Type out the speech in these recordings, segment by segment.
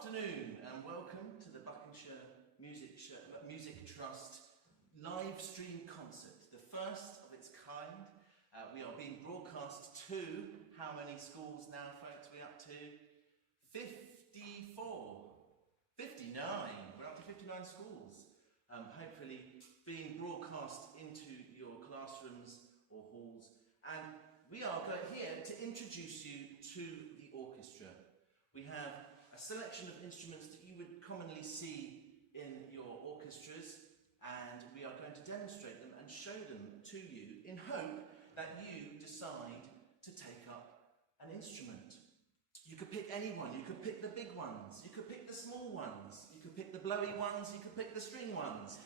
afternoon and welcome to the Buckinghamshire Music Trust live stream concert, the first of its kind. We are being broadcast to how many schools now, folks? We're up to 54, 59. We're up to 59 schools. Hopefully being broadcast into your classrooms or halls. And we are here to introduce you to the orchestra. We have a selection of instruments that you would commonly see in your orchestras, and we are going to demonstrate them and show them to you in hope that you decide to take up an instrument. You could pick any one. You could pick the big ones, you could pick the small ones, you could pick the blowy ones, you could pick the string ones.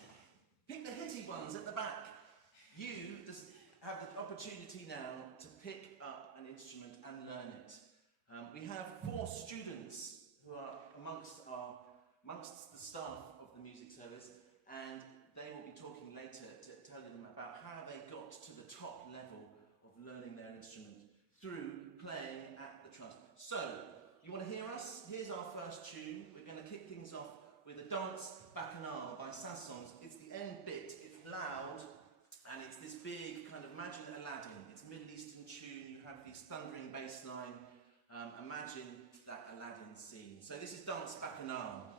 Pick the hitty ones at the back. You just have the opportunity now to pick up an instrument and learn it. We have 4 students who are amongst the staff of the music service, and they will be talking later to tell them about how they got to the top level of learning their instrument through playing at the Trust. So, you want to hear us? Here's our first tune. We're going to kick things off with a Dance Bacchanal by Saint-Saëns. It's the end bit, it's loud, and it's this big kind of, imagine Aladdin. It's a Middle Eastern tune, you have this thundering bass line. Imagine that Aladdin scene. So this is Dance Bacchanal.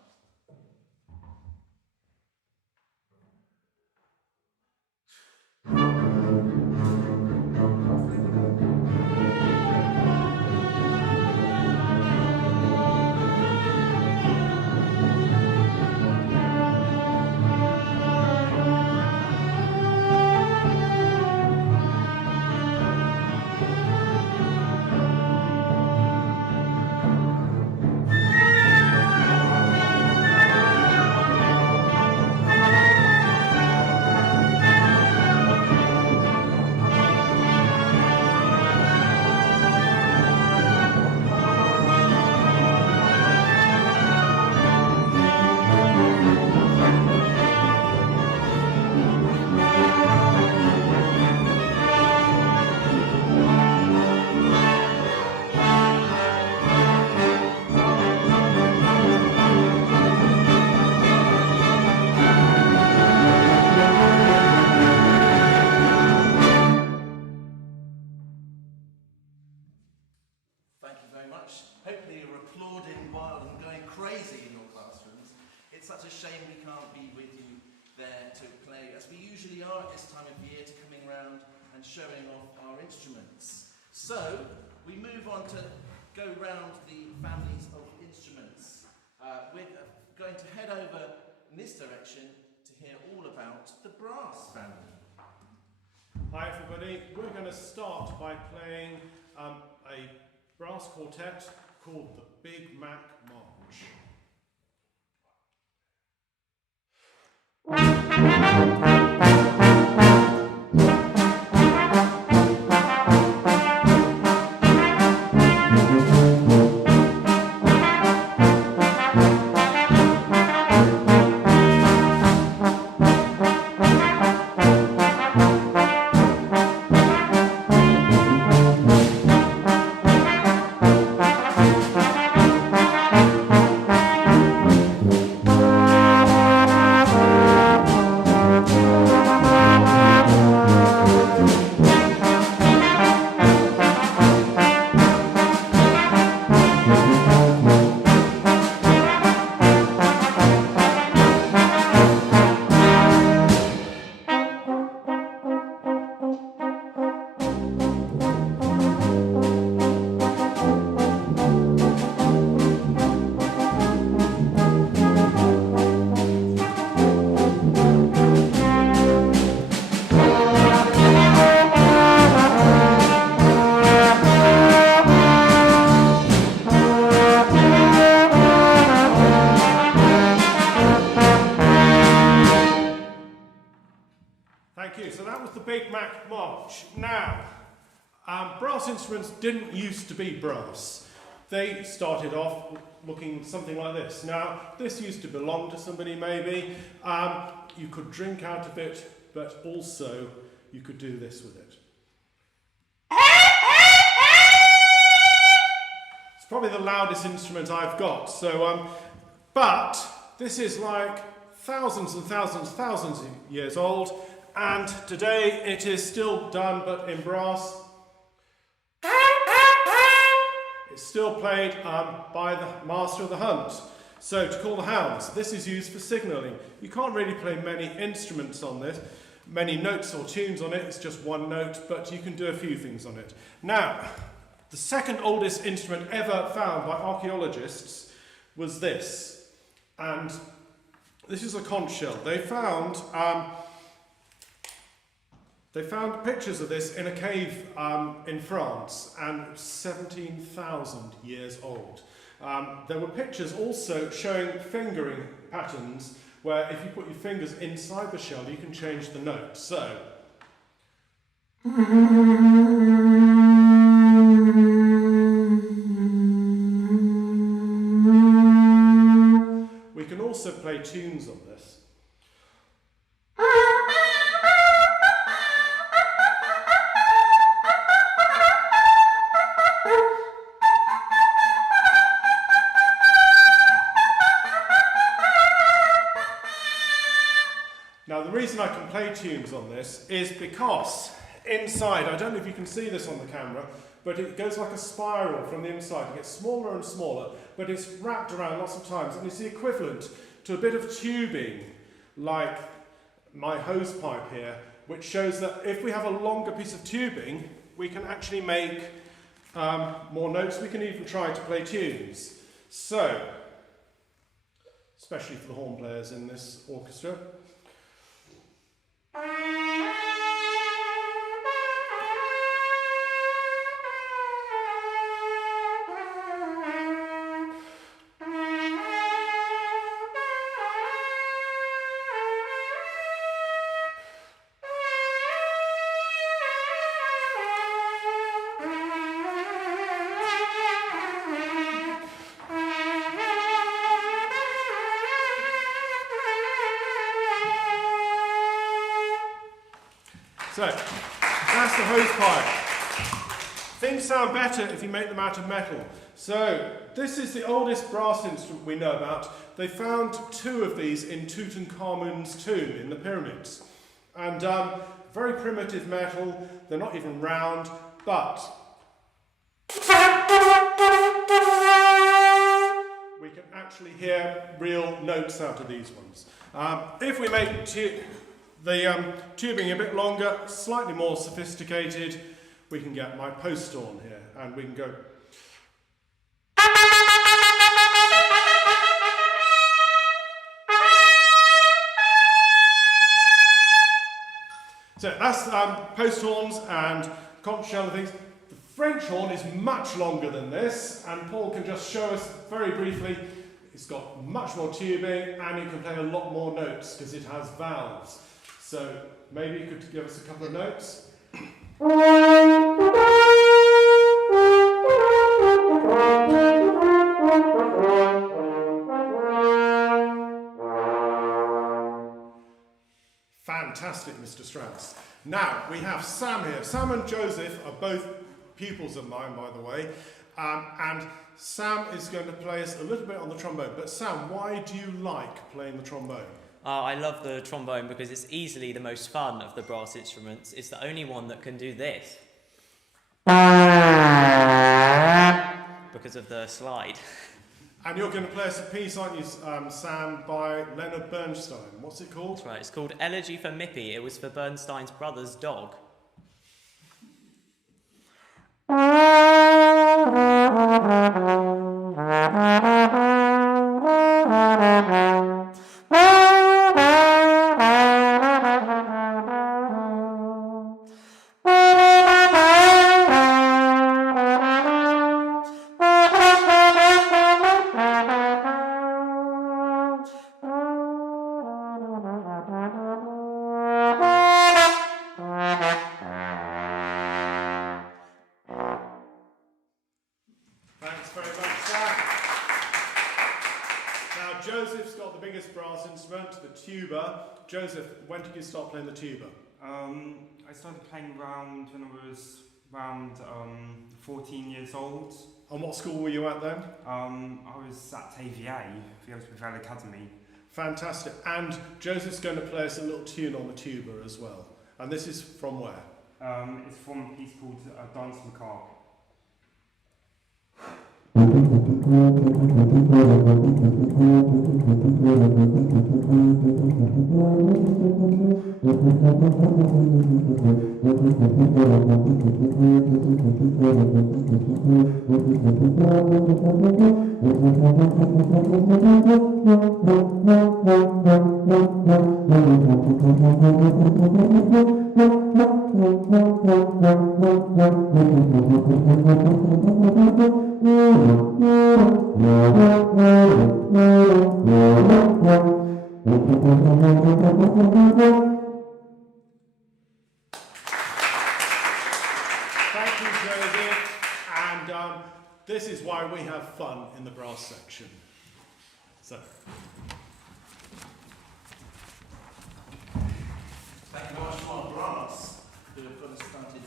Hopefully you're applauding wild and going crazy in your classrooms. It's such a shame we can't be with you there to play, as we usually are at this time of year, to coming round and showing off our instruments. So, we move on to go round the families of instruments. We're going to head over in this direction to hear all about the brass family. Hi everybody, we're going to start by playing a brass quartet called the Big Mac March. Thank you. So that was the Big Mac March. Now, brass instruments didn't used to be brass. They started off looking something like this. Now, this used to belong to somebody maybe. You could drink out of it, but also you could do this with it. It's probably probably the loudest instrument I've got. So, but this is like thousands and thousands of years old, and today it is still done, but in brass. It's still played by the master of the hunt. So to call the hounds, this is used for signalling. You can't really play many instruments on this, many notes or tunes on it, it's just one note, but you can do a few things on it. Now, the second oldest instrument ever found by archaeologists was this, and this is a conch shell. They found pictures of this in a cave in France, and 17,000 years old. There were pictures also showing fingering patterns where if you put your fingers inside the shell you can change the note. So we can also play tunes on this. Now the reason I can play tunes on this is because inside, I don't know if you can see this on the camera, but it goes like a spiral from the inside. It gets smaller and smaller, but it's wrapped around lots of times, and it's the equivalent to a bit of tubing, like my hose pipe here, which shows that if we have a longer piece of tubing, we can actually make more notes. We can even try to play tunes. So, especially for the horn players in this orchestra. So, that's the hose pipe. Things sound better if you make them out of metal. So, this is the oldest brass instrument we know about. They found 2 of these in Tutankhamun's tomb in the pyramids. And very primitive metal, they're not even round, but we can actually hear real notes out of these ones. If we make the tubing a bit longer, slightly more sophisticated, we can get my post horn here, and we can go. So that's post horns and conch shell and things. The French horn is much longer than this, and Paul can just show us very briefly. It's got much more tubing, and you can play a lot more notes because it has valves. So maybe you could give us a couple of notes. Fantastic, Mr. Strauss. Now, we have Sam here. Sam and Joseph are both pupils of mine, by the way. And Sam is going to play us a little bit on the trombone. But Sam, why do you like playing the trombone? I love the trombone because it's easily the most fun of the brass instruments. It's the only one that can do this. Because of the slide. And you're going to play us a piece, aren't you, Sam, by Leonard Bernstein. What's it called? That's right, it's called Elegy for Mippy. It was for Bernstein's brother's dog. Thanks very much, Sam. Now, Joseph's got the biggest brass instrument, the tuba. Joseph, when did you start playing the tuba? I started playing around when I was around 14 years old. And what school were you at then? I was at AVA, the Elizabeth Academy. Fantastic. And Joseph's going to play us a little tune on the tuba as well. And this is from where? It's from a piece called Dance Macabre. Thank you, Joseph. And this is why we have fun in the brass section. So. Thank you very much to our brass, who have got us started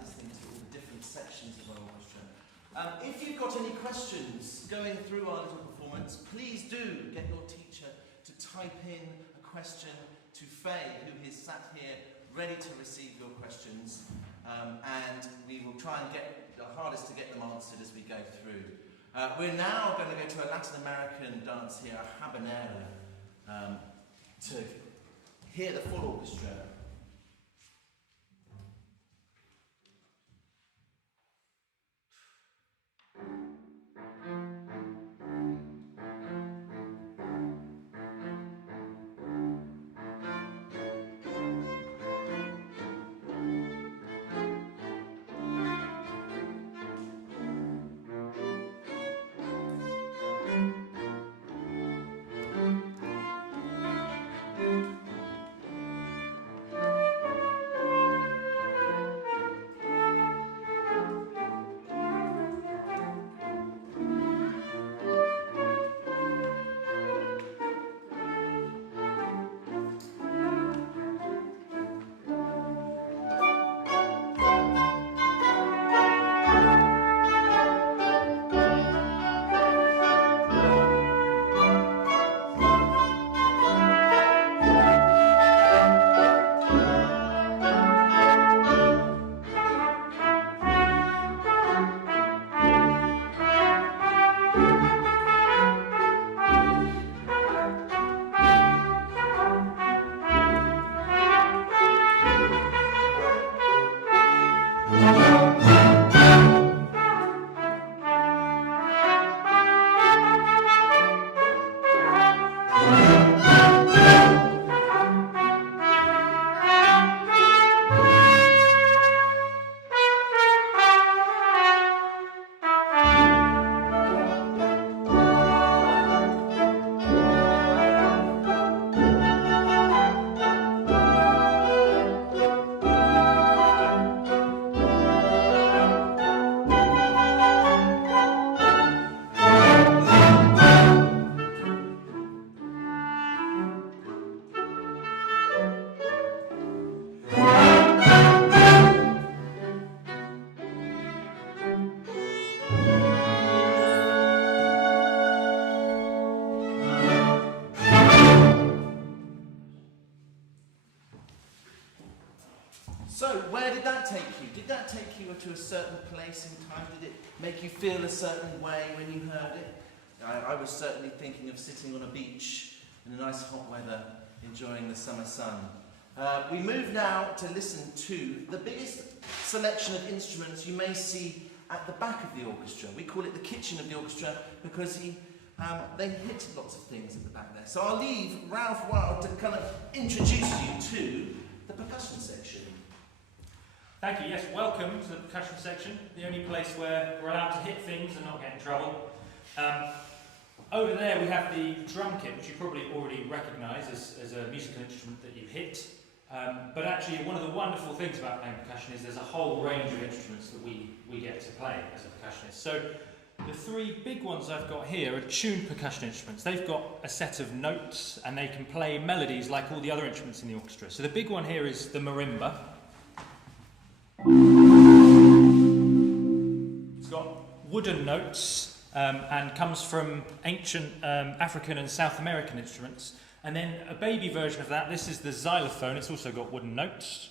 listening to all the different sections of our orchestra. If you've got any questions going through our little performance, please do get your teacher to type in a question to Faye, who is sat here ready to receive your questions, and we will try and get our hardest to get them answered as we go through. We're now going to go to a Latin American dance here, a habanera, to hear the full orchestra. So, where did that take you? Did that take you to a certain place in time? Did it make you feel a certain way when you heard it? I was certainly thinking of sitting on a beach in the nice hot weather, enjoying the summer sun. We move now to listen to the biggest selection of instruments you may see at the back of the orchestra. We call it the kitchen of the orchestra because they hit lots of things at the back there. So I'll leave Ralph Wild to kind of introduce you to the percussion section. Thank you. Yes, welcome to the percussion section, the only place where we're allowed to hit things and not get in trouble. Over there we have the drum kit, which you probably already recognise as a musical instrument that you hit. But actually, one of the wonderful things about playing percussion is there's a whole range of instruments that we get to play as a percussionist. So the three big ones I've got here are tuned percussion instruments. They've got a set of notes and they can play melodies like all the other instruments in the orchestra. So the big one here is the marimba. It's got wooden notes and comes from ancient African and South American instruments. And then a baby version of that, this is the xylophone, it's also got wooden notes.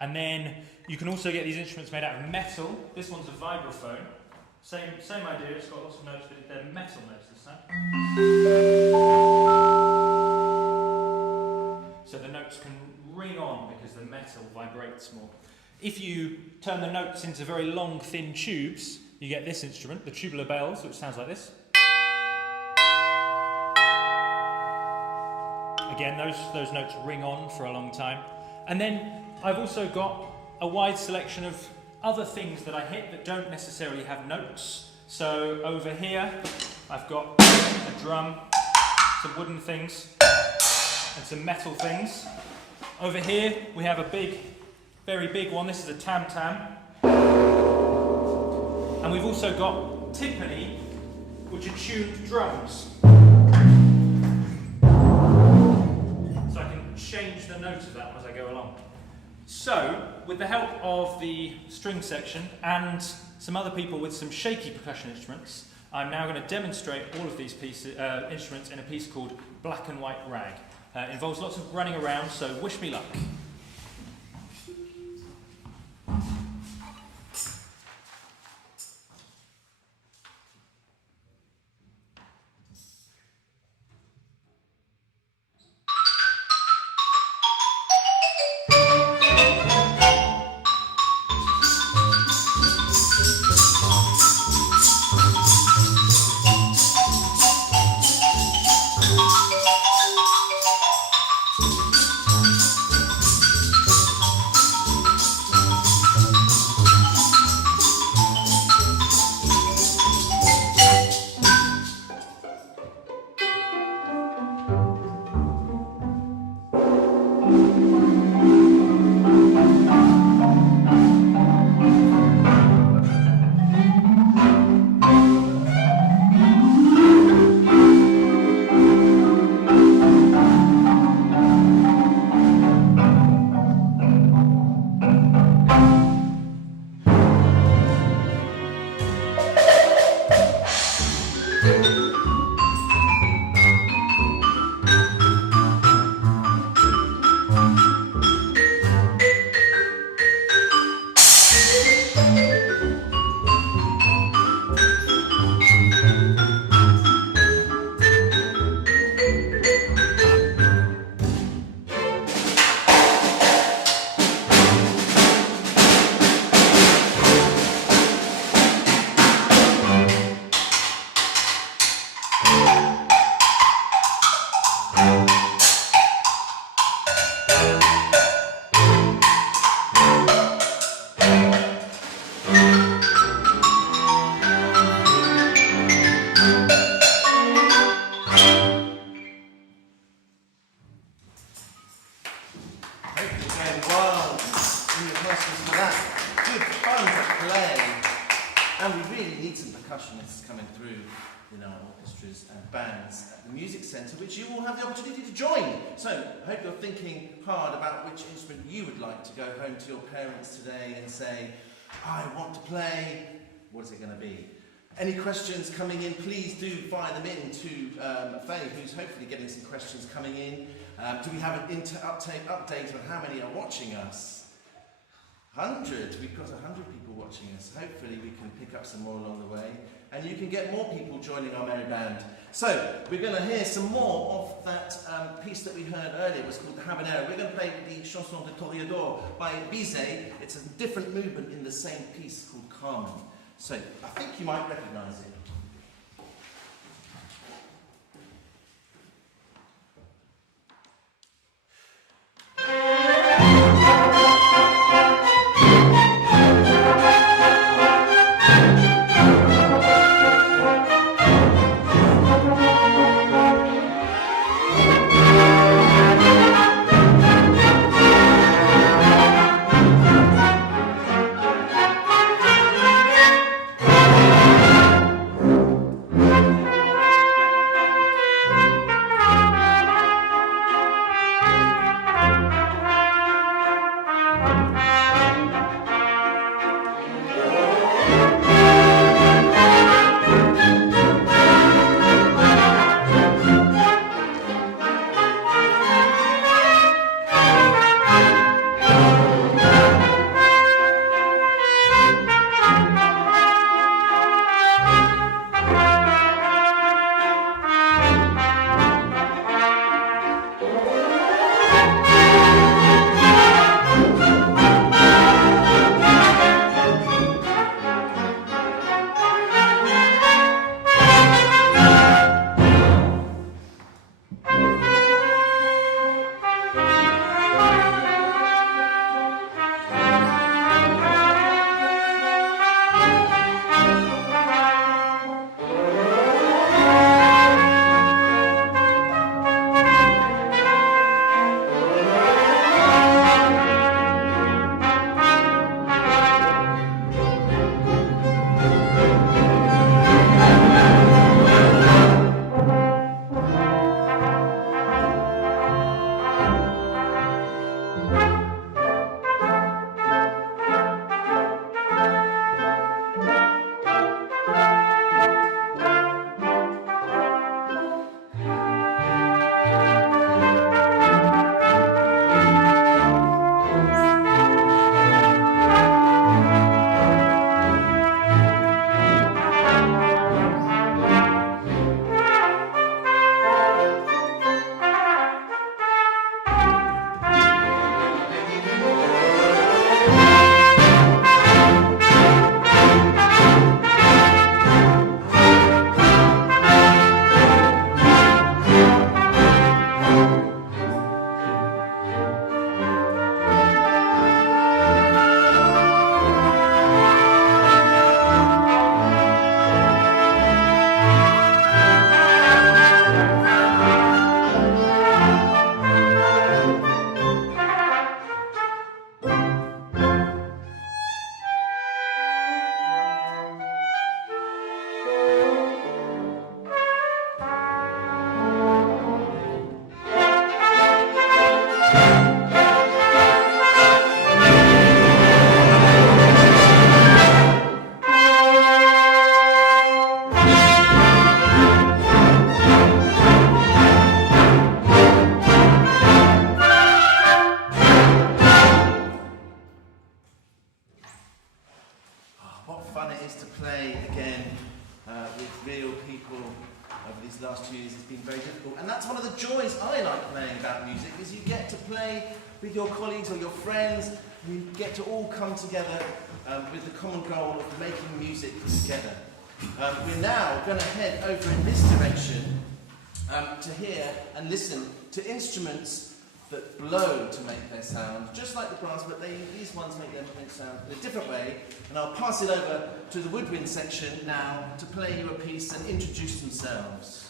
And then you can also get these instruments made out of metal. This one's a vibraphone. Same idea, it's got lots of notes, but they're metal notes this time. So the notes can ring on because the metal vibrates more. If you turn the notes into very long, thin tubes, you get this instrument, the tubular bells, which sounds like this. Again, those notes ring on for a long time. And then I've also got a wide selection of other things that I hit that don't necessarily have notes. So over here, I've got a drum, some wooden things, and some metal things. Over here, we have a big, very big one. This is a tam-tam. And we've also got timpani, which are tuned drums. So I can change the note of that one as I go along. So, with the help of the string section and some other people with some shaky percussion instruments, I'm now going to demonstrate all of these instruments in a piece called Black and White Rag. It involves lots of running around, so wish me luck. And we really need some percussionists coming through in our orchestras and bands at the Music Centre, which you all have the opportunity to join. So, I hope you're thinking hard about which instrument you would like to go home to your parents today and say, I want to play. What is it going to be? Any questions coming in, please do fire them in to Faye, who's hopefully getting some questions coming in. Do we have an update on how many are watching us? 100. We've got 100 people watching us. Hopefully we can pick up some more along the way. And you can get more people joining our merry band. So, we're going to hear some more of that piece that we heard earlier. It was called the Habanera. We're going to play the Chanson de Toreador by Bizet. It's a different movement in the same piece called Carmen. So, I think you might recognise it. last 2 years has been very difficult. And that's one of the joys I like playing about music, is you get to play with your colleagues or your friends, and you get to all come together with the common goal of making music together. We're now going to head over in this direction to hear and listen to instruments that blow to make their sound, just like the brass, but these ones make their sound in a different way. And I'll pass it over to the woodwind section now to play you a piece and introduce themselves.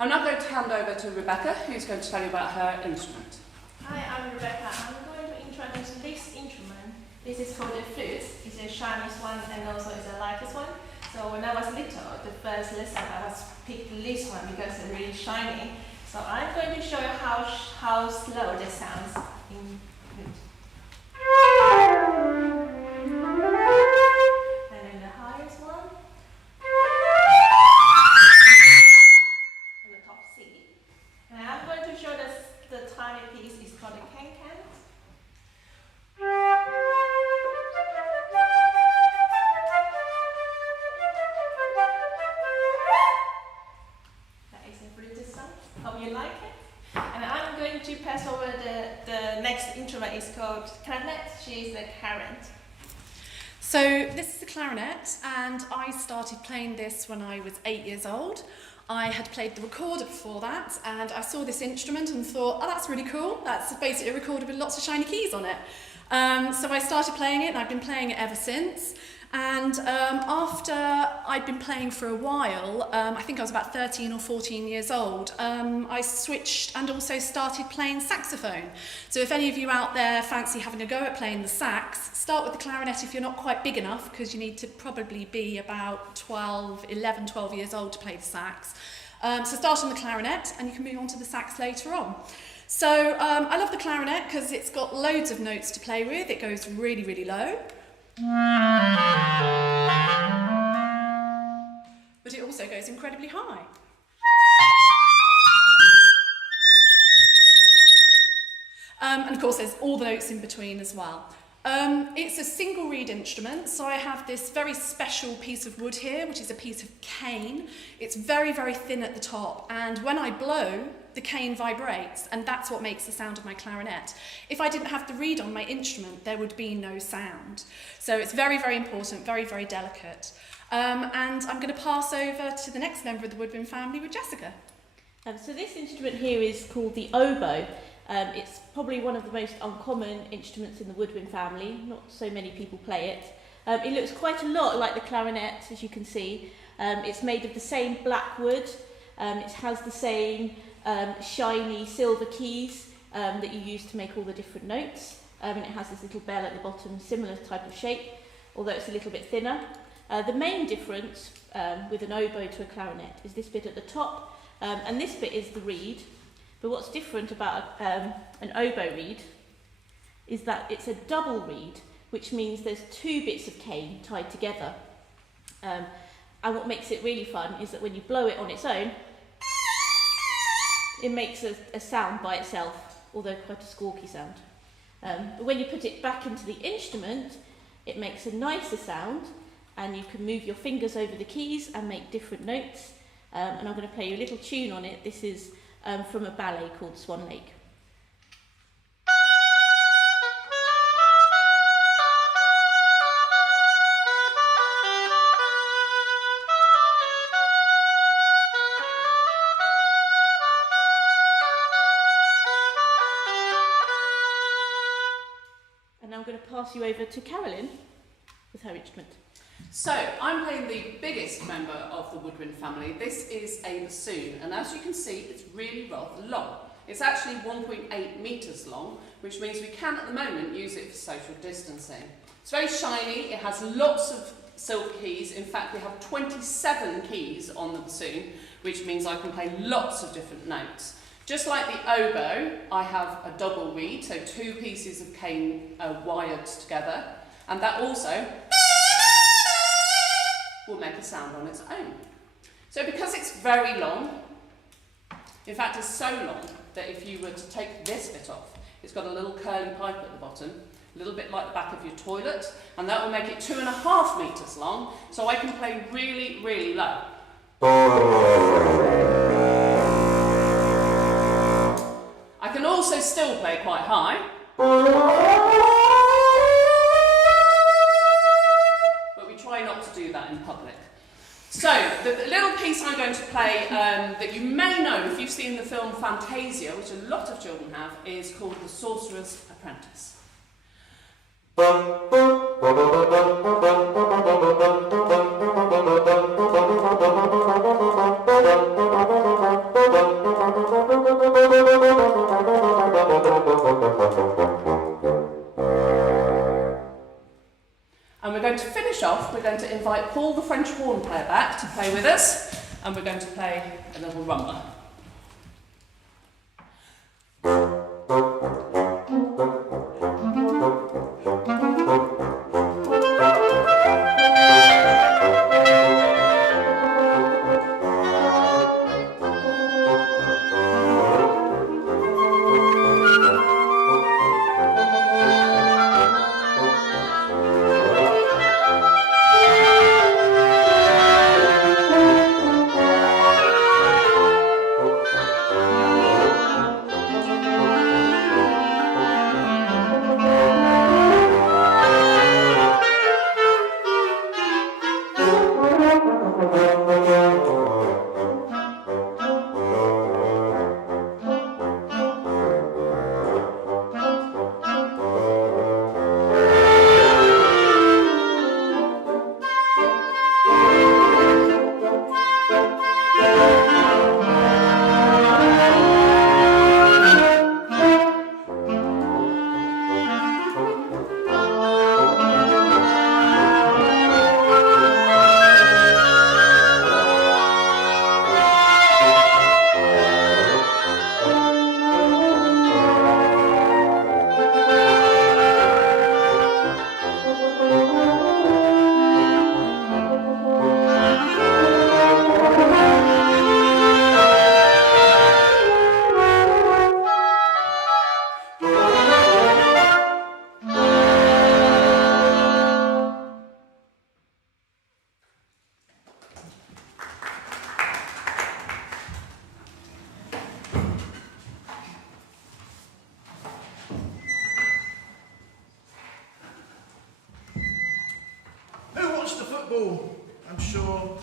I'm now going to hand over to Rebecca, who's going to tell you about her instrument. Hi, I'm Rebecca. I'm going to introduce this instrument. This is called the flute. It's a Chinese one and also it's the lightest one. So when I was little, the first lesson I was picked this one because it's really shiny. So I'm going to show you how slow this sounds in flute. And then the highest one. And the top C. And I'm going to show the final piece is called a can-can. That is a British song. Hope you like it. And I'm going to pass over the next instrument is called clarinet. She is the Karen. So this is the clarinet, and I started playing this when I was 8 years old. I had played the recorder before that, and I saw this instrument and thought, oh, that's really cool. That's basically a recorder with lots of shiny keys on it. So I started playing it, and I've been playing it ever since. And after I'd been playing for a while, I think I was about 13 or 14 years old, I switched and also started playing saxophone. So if any of you out there fancy having a go at playing the sax, start with the clarinet if you're not quite big enough, because you need to probably be about 12 years old to play the sax. So start on the clarinet and you can move on to the sax later on. So I love the clarinet because it's got loads of notes to play with. It goes really, really low. But it also goes incredibly high. And of course there's all the notes in between as well. It's a single reed instrument, so I have this very special piece of wood here, which is a piece of cane. It's very, very thin at the top, and when I blow, the cane vibrates, and that's what makes the sound of my clarinet. If I didn't have the reed on my instrument, there would be no sound. So it's very, very important, very, very delicate. And I'm going to pass over to the next member of the woodwind family with Jessica. So this instrument here is called the oboe. It's probably one of the most uncommon instruments in the woodwind family. Not so many people play it. It looks quite a lot like the clarinet, as you can see. It's made of the same black wood. It has the same shiny silver keys that you use to make all the different notes. And it has this little bell at the bottom, similar type of shape, although it's a little bit thinner. The main difference with an oboe to a clarinet is this bit at the top, and this bit is the reed. But what's different about an oboe reed is that it's a double reed, which means there's two bits of cane tied together. And what makes it really fun is that when you blow it on its own, it makes a sound by itself, although quite a squawky sound. But when you put it back into the instrument, it makes a nicer sound, and you can move your fingers over the keys and make different notes. And I'm going to play you a little tune on it. This is from a ballet called Swan Lake. And now I'm going to pass you over to Carolyn with her instrument. So, I'm playing the biggest member of the woodwind family. This is a bassoon, and as you can see, it's really rather long. It's actually 1.8 metres long, which means we can at the moment use it for social distancing. It's very shiny, it has lots of silk keys. In fact, we have 27 keys on the bassoon, which means I can play lots of different notes. Just like the oboe, I have a double reed, so two pieces of cane are wired together, and that also will make a sound on its own. So because it's very long, in fact it's so long that if you were to take this bit off, it's got a little curly pipe at the bottom, a little bit like the back of your toilet, and that will make it 2.5 metres long, so I can play really, really low. I can also still play quite high, try not to do that in public. So, the little piece I'm going to play that you may know if you've seen the film Fantasia, which a lot of children have, is called The Sorcerer's Apprentice. And we're going to finish off, we're going to invite Paul the French horn player back to play with us, and we're going to play a little rumba. football, I'm sure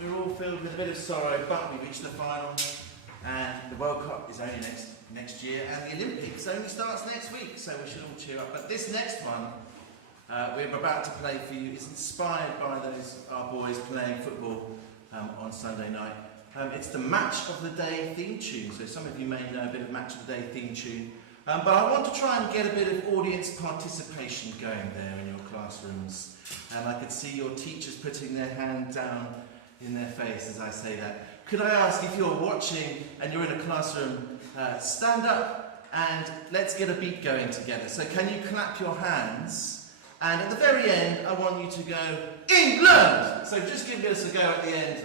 we're all filled with a bit of sorrow, but we reached the final, and the World Cup is only next year, and the Olympics only starts next week, so we should all cheer up. But this next one we're about to play for you is inspired by our boys playing football on Sunday night. It's the Match of the Day theme tune, so some of you may know a bit of Match of the Day theme tune. But I want to try and get a bit of audience participation going there in your classrooms. And I could see your teachers putting their hand down in their face as I say that. Could I ask, if you're watching and you're in a classroom, stand up and let's get a beat going together. So can you clap your hands? And at the very end, I want you to go, England! So just give us a go at the end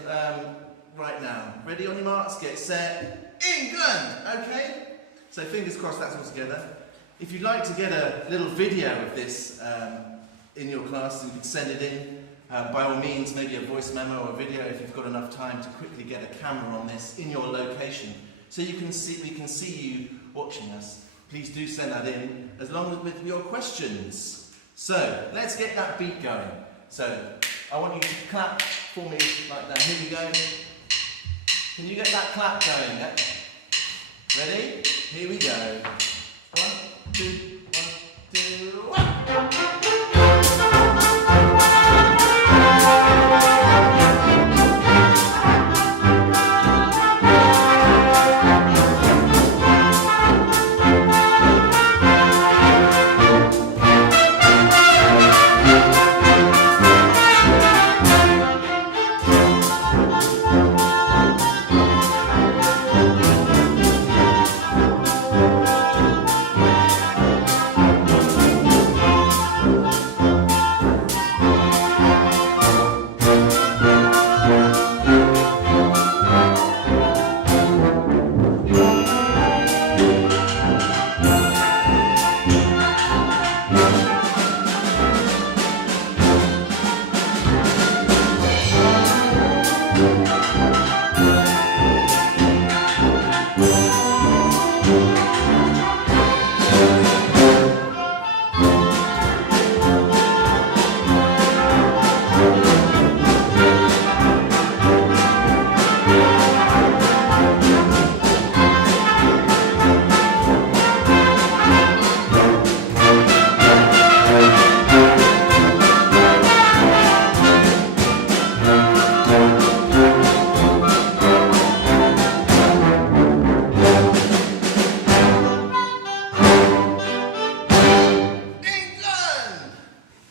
right now. Ready, on your marks, get set, England! Okay? So fingers crossed that's all together. If you'd like to get a little video of this in your class, you can send it in. By all means, maybe a voice memo or a video if you've got enough time to quickly get a camera on this in your location, so we can see you watching us. Please do send that in, as long as with your questions. So let's get that beat going. So I want you to clap for me like that. Here we go. Can you get that clap going? Yeah? Ready? Here we go. 1, 2, 1, 2, 1.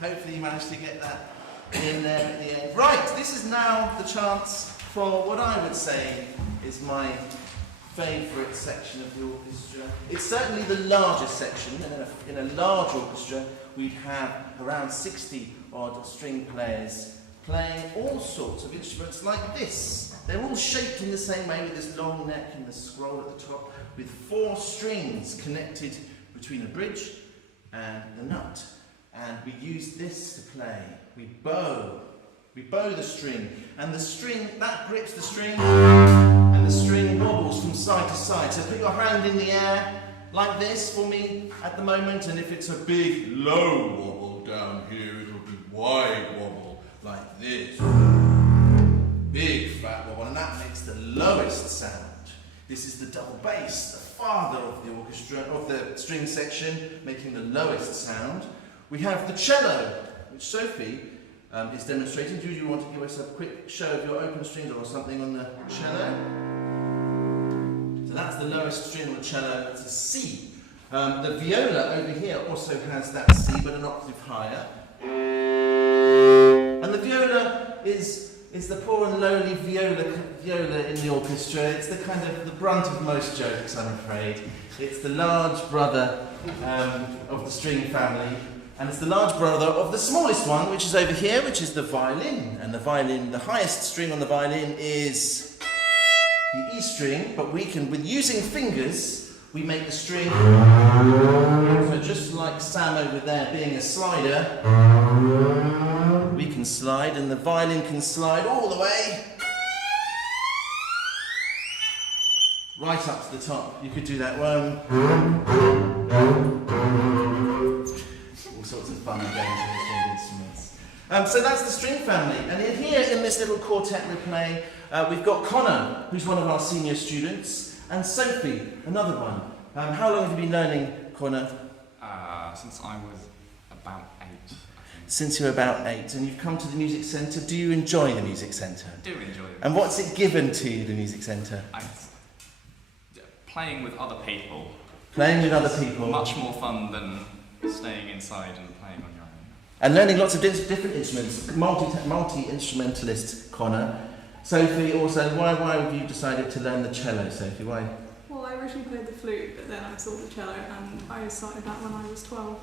Hopefully you managed to get that in there at the end. Right, this is now the chance for what I would say is my favourite section of the orchestra. It's certainly the largest section, and in a large orchestra we'd have around 60 odd string players playing all sorts of instruments like this. They're all shaped in the same way, with this long neck and the scroll at the top, with 4 strings connected between a bridge and the nut. And we use this to play. We bow the string, and the string, that grips the string, and the string wobbles from side to side. So put your hand in the air, like this for me at the moment, and if it's a big, low wobble down here, it'll be wide wobble, like this. Big, fat wobble, and that makes the lowest sound. This is the double bass, the father of the orchestra, of the string section, making the lowest sound. We have the cello, which Sophie is demonstrating. Do you want to give us a quick show of your open strings or something on the cello? So that's the lowest string on the cello, it's a C. The viola over here also has that C, but an octave higher. And the viola is the poor and lowly viola in the orchestra. It's the kind of the brunt of most jokes, I'm afraid. It's the large brother of the string family. And it's the large brother of the smallest one, which is over here, which is the violin. And the violin, the highest string on the violin is the E string, but we can, with using fingers, we make the string, so just like Sam over there being a slider, we can slide, and the violin can slide all the way right up to the top. You could do that one. All sorts of fun and games with stringed instruments. So that's the string family. And in here, in this little quartet we're playing, we've got Connor, who's one of our senior students, and Sophie, another one. How long have you been learning, Connor? Since I was about 8, I think. Since you were about 8, and you've come to the music centre. Do you enjoy the music centre? I do enjoy it. And what's it given to you, the music centre? Playing with other people. Playing with other people. Much more fun than staying inside and playing on your own. And learning lots of different instruments. Multi-instrumentalist, Connor. Sophie, also, why have you decided to learn the cello, Sophie? Why? Well, I originally played the flute, but then I saw the cello, and I started that when I was 12.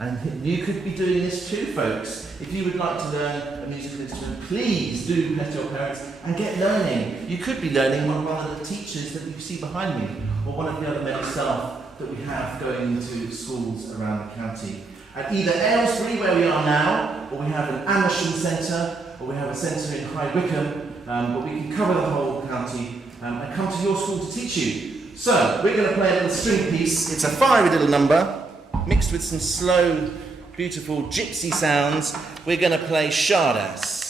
And you could be doing this too, folks. If you would like to learn a musical instrument, please do let your parents and get learning. You could be learning one of the teachers that you see behind me, or one of the other many staff that we have going into schools around the county. At either Aylesbury, where we are now, or we have an Amersham centre, or we have a centre in High Wycombe, but we can cover the whole county and come to your school to teach you. So, we're going to play a little string piece. It's a fiery little number, mixed with some slow, beautiful gypsy sounds. We're going to play Shardas.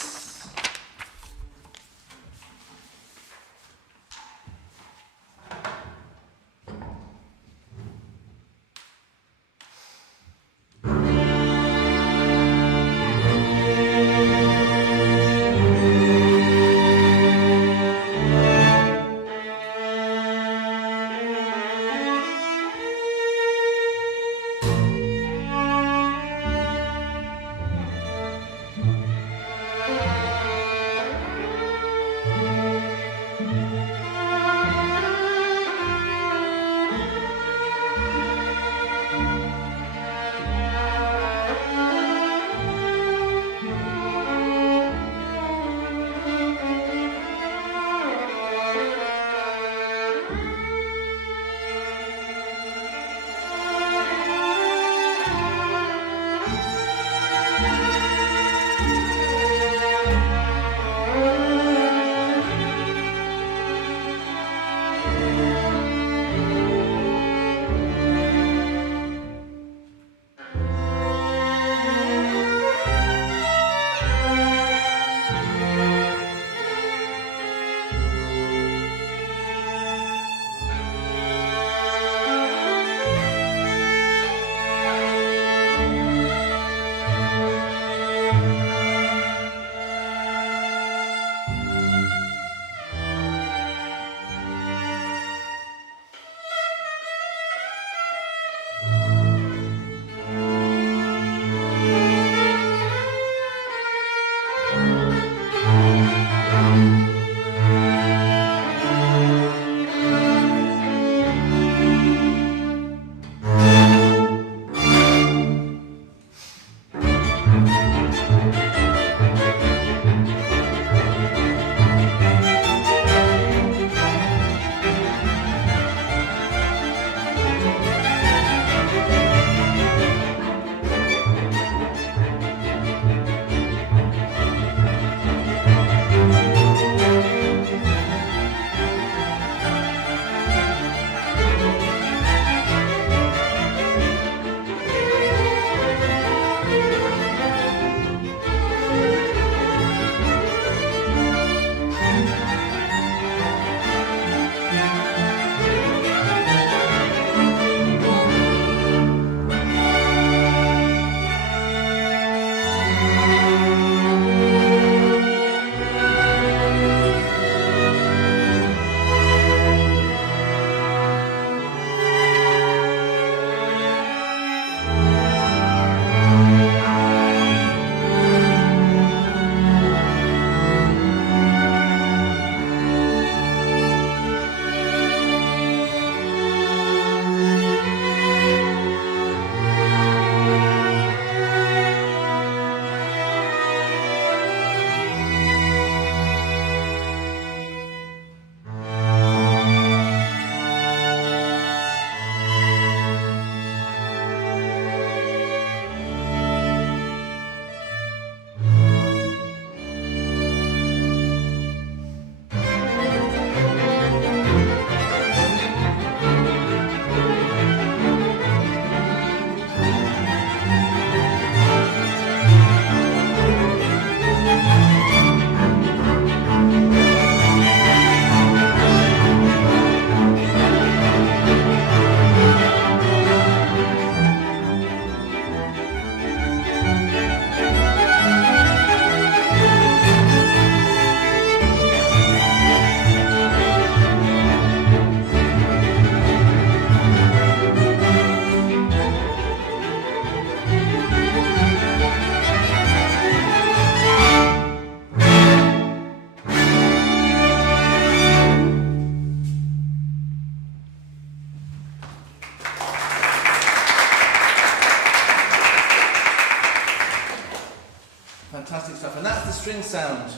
sound,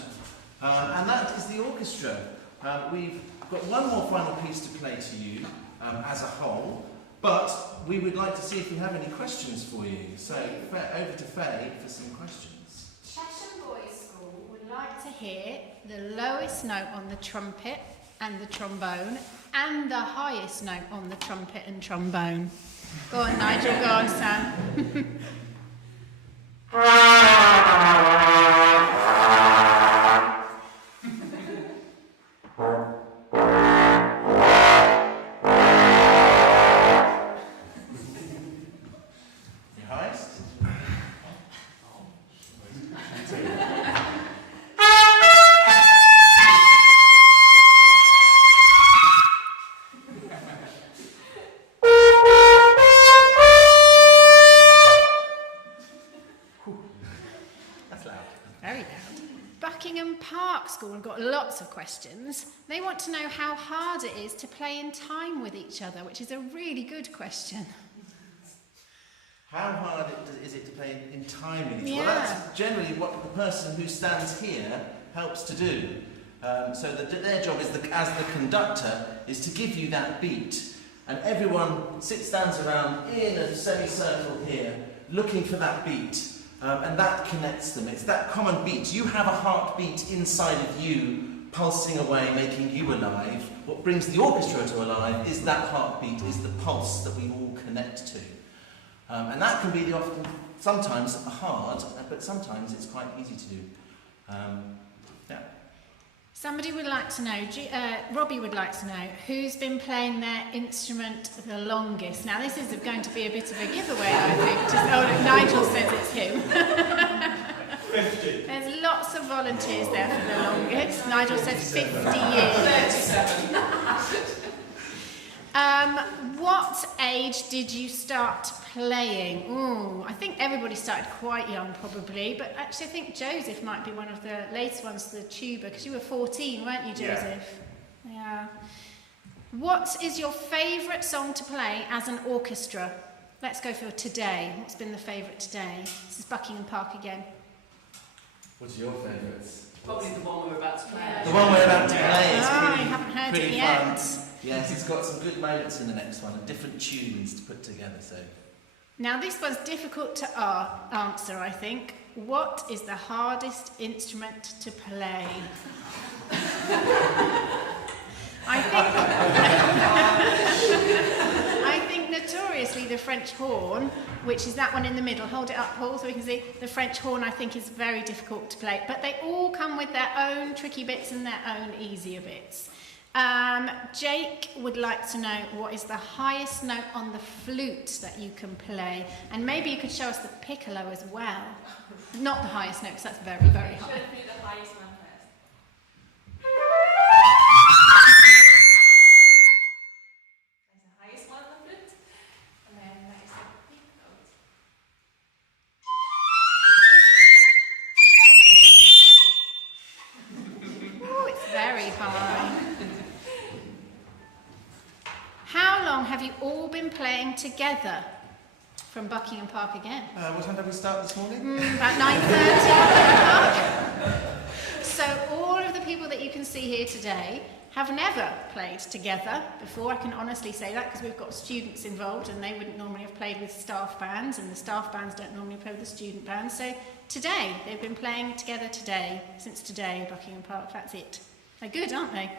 and that is the orchestra. We've got one more final piece to play to you as a whole, but we would like to see if we have any questions for you. So over to Faye for some questions. Cheshire Boys School would like to hear the lowest note on the trumpet and the trombone and the highest note on the trumpet and trombone. Go on, Nigel, go on, Sam. Your highest? That's loud. Very loud. Buckingham Park School have got lots of questions. They want to know how hard it is to play in time with each other, which is a really good question. How hard is it to play in time with each other? Yeah. Well, that's generally what the person who stands here helps to do. So their job is, as the conductor, is to give you that beat. And everyone stands around in a semicircle here, looking for that beat. And that connects them. It's that common beat. You have a heartbeat inside of you, pulsing away, making you alive. What brings the orchestra to alive is that heartbeat, is the pulse that we all connect to. And that can be sometimes hard, but sometimes it's quite easy to do. Yeah. Somebody would like to know, Robbie would like to know, who's been playing their instrument the longest? Now, this is going to be a bit of a giveaway, I think. Nigel says it's him. 50. There's lots of volunteers there for the longest. Nigel says 50 years. 37. What age did you start playing? Ooh, I think everybody started quite young, probably, but actually I think Joseph might be one of the latest ones to the tuba, because you were 14, weren't you, Joseph? Yeah. What is your favourite song to play as an orchestra? Let's go for today. What's been the favourite today? This is Buckingham Park again. What's your favourites? Probably the one we're about to play. The one we're about to play is I haven't heard it pretty yet. fun. Yes, it's got some good moments in the next one, and different tunes to put together, so... Now this one's difficult to answer, I think. What is the hardest instrument to play? I think notoriously the French horn, which is that one in the middle. Hold it up, Paul, so we can see. The French horn, I think, is very difficult to play. But they all come with their own tricky bits and their own easier bits. Jake would like to know what is the highest note on the flute that you can play. And maybe you could show us the piccolo as well. Not the highest note, because that's very, very high. Should do the highest one first. There's the highest one on the flute, and then that is the big note. Oh, it's very high. How long have you all been playing together? From Buckingham Park again. what time did we start this morning? About 9:30. So all of the people that you can see here today have never played together before. I can honestly say that because we've got students involved and they wouldn't normally have played with staff bands, and the staff bands don't normally play with the student bands. So today, they've been playing together today, since today, Buckingham Park, that's it. They're good, aren't they?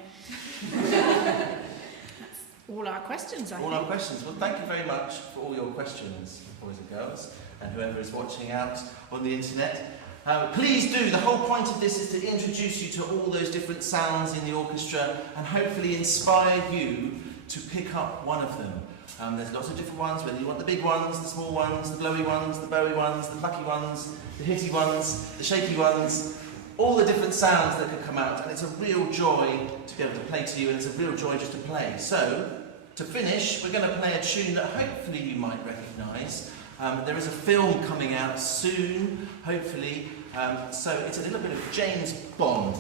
That's all our questions, I think. All our questions. Well, thank you very much for all your questions, boys and girls, and whoever is watching out on the internet. Please do. The whole point of this is to introduce you to all those different sounds in the orchestra and hopefully inspire you to pick up one of them. There's lots of different ones, whether you want the big ones, the small ones, the blowy ones, the bowy ones, the plucky ones, the hitty ones, the shaky ones, all the different sounds that can come out, and it's a real joy to be able to play to you, and it's a real joy just to play. So, to finish, we're going to play a tune that hopefully you might recognise. There is a film coming out soon, hopefully, so it's a little bit of James Bond.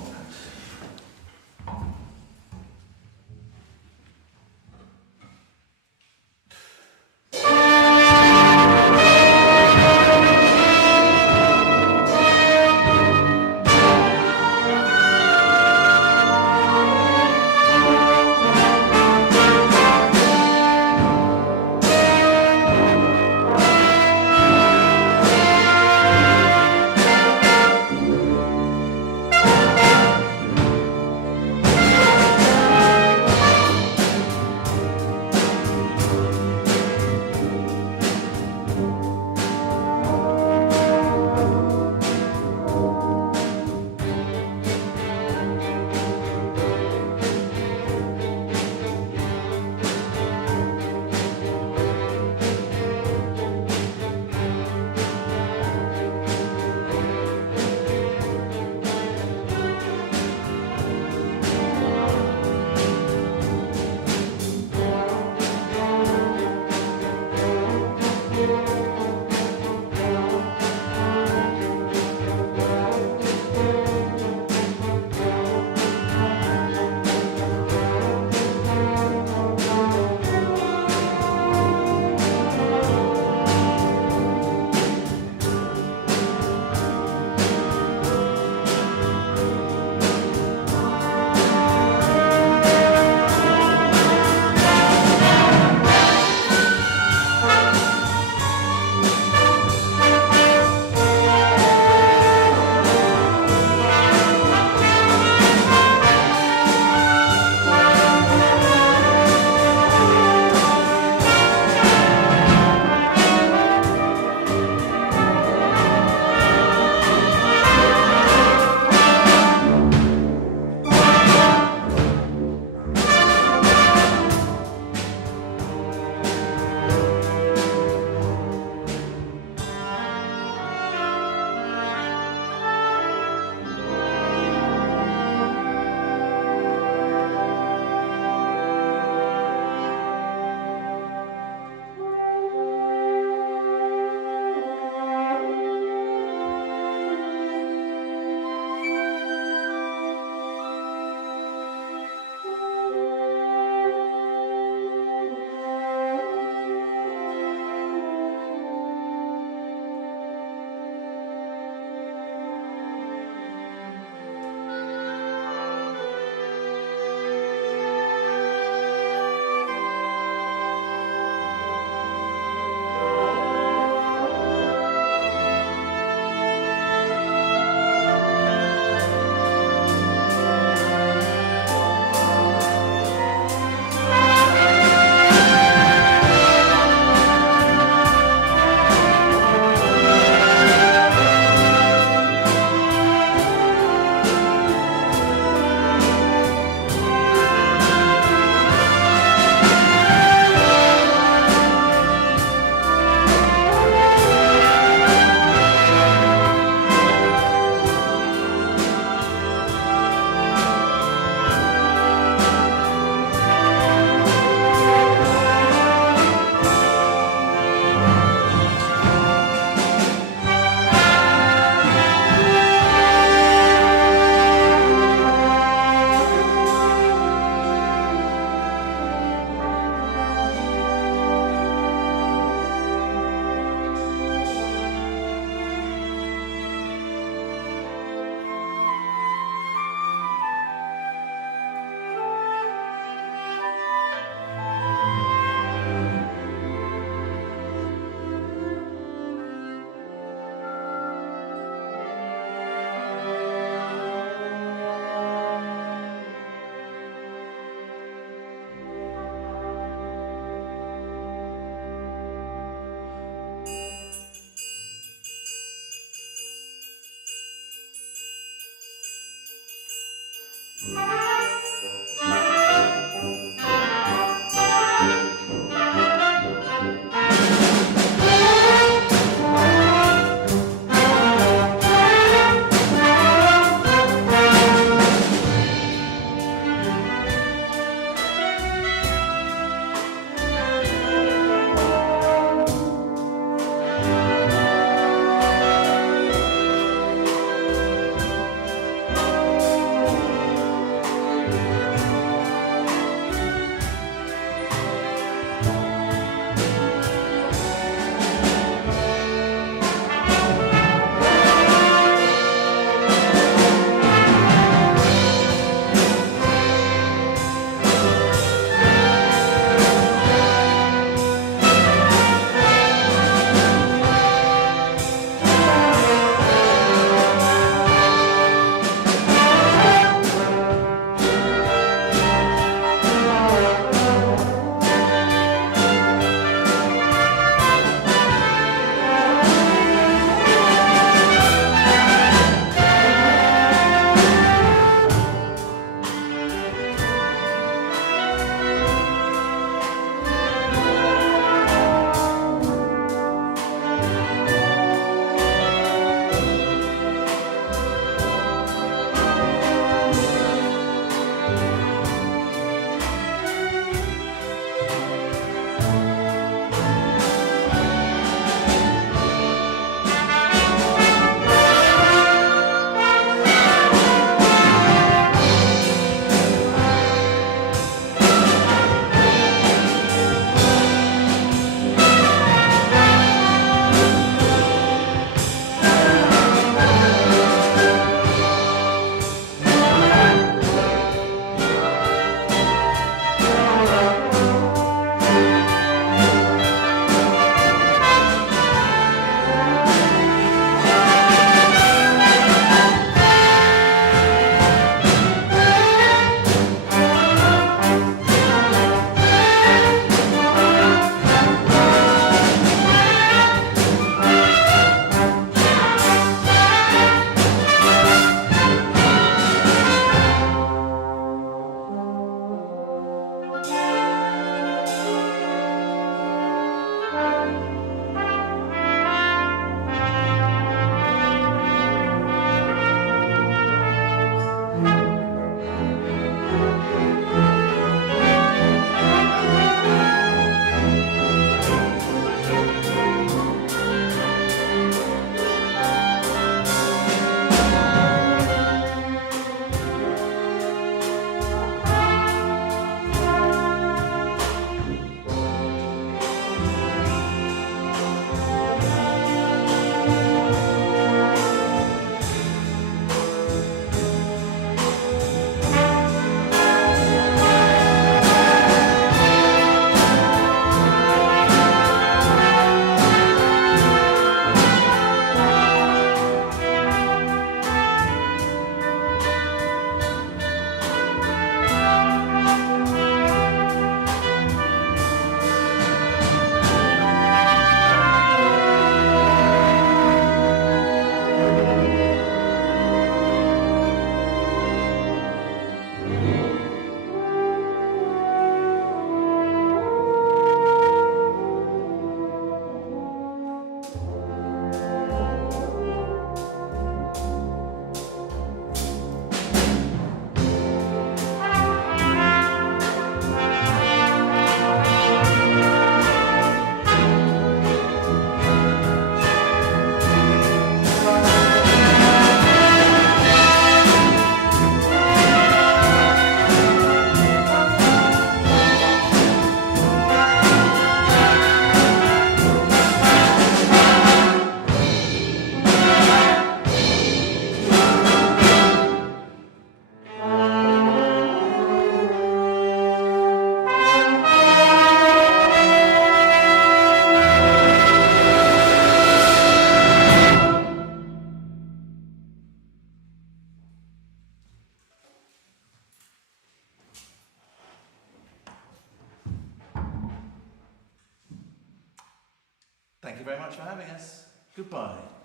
Thank you very much for having us. Goodbye.